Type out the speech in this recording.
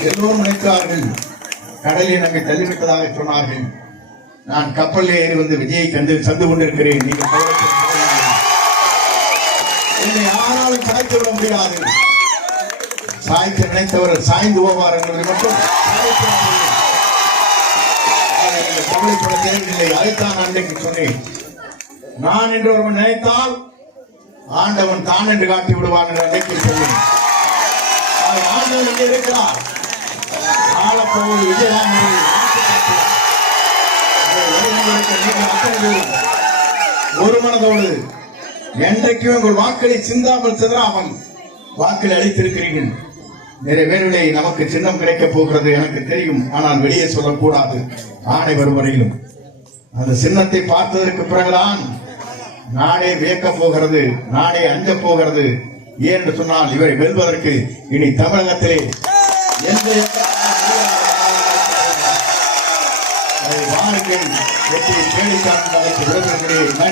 எல்லோரும் நினைத்தார்கள் கடலில் நம்மை தள்ளிவிட்டதாக சொன்னார்கள். நான் கப்பலில் ஏறி வந்து விஜயை கண்டு சந்து கொண்டிருக்கிறேன். நீங்கள் என்னை யாராலும் சாய்த்து விட முடியாது. சாய்க்க நினைத்தவர் சாய்ந்து போவார் என்பதை மட்டும் கவலைப்பட தேவையில்லை. அதைத்தான் அன்றைக்கு சொன்னேன். நான் என்று ஒருவன் நினைத்தால் ஆண்டவன் தான் என்று காட்டி விடுவான் என்று அன்றைக்கு சொன்னேன் ஆண்டவன் இருக்கிறார். ஆளப்போவது விஜயதான் ஒரு மனதோடு என்றைக்கும் உங்கள் வாக்களை சிந்தாமல் சிதறாமல் வாக்களை அளித்திருக்கிறீர்கள். நிறைவேறிலே நமக்கு சின்னம் கிடைக்கப் போகிறது எனக்கு தெரியும். ஆனால் வெளியே சொல்லக்கூடாது. ஆணை வரும் வரையிலும். அந்த சின்னத்தை பார்த்ததற்கு பிறகுதான் நாடே வியக்கப் போகிறது நாடே அஞ்சப் போகிறது. ஏன் என்று சொன்னால் இவரை வெல்வதற்கு இனி தமிழகத்திலே எந்த அதை வாருங்கள் வெற்றியை தேடித்தான் விடுபடுகிறேன்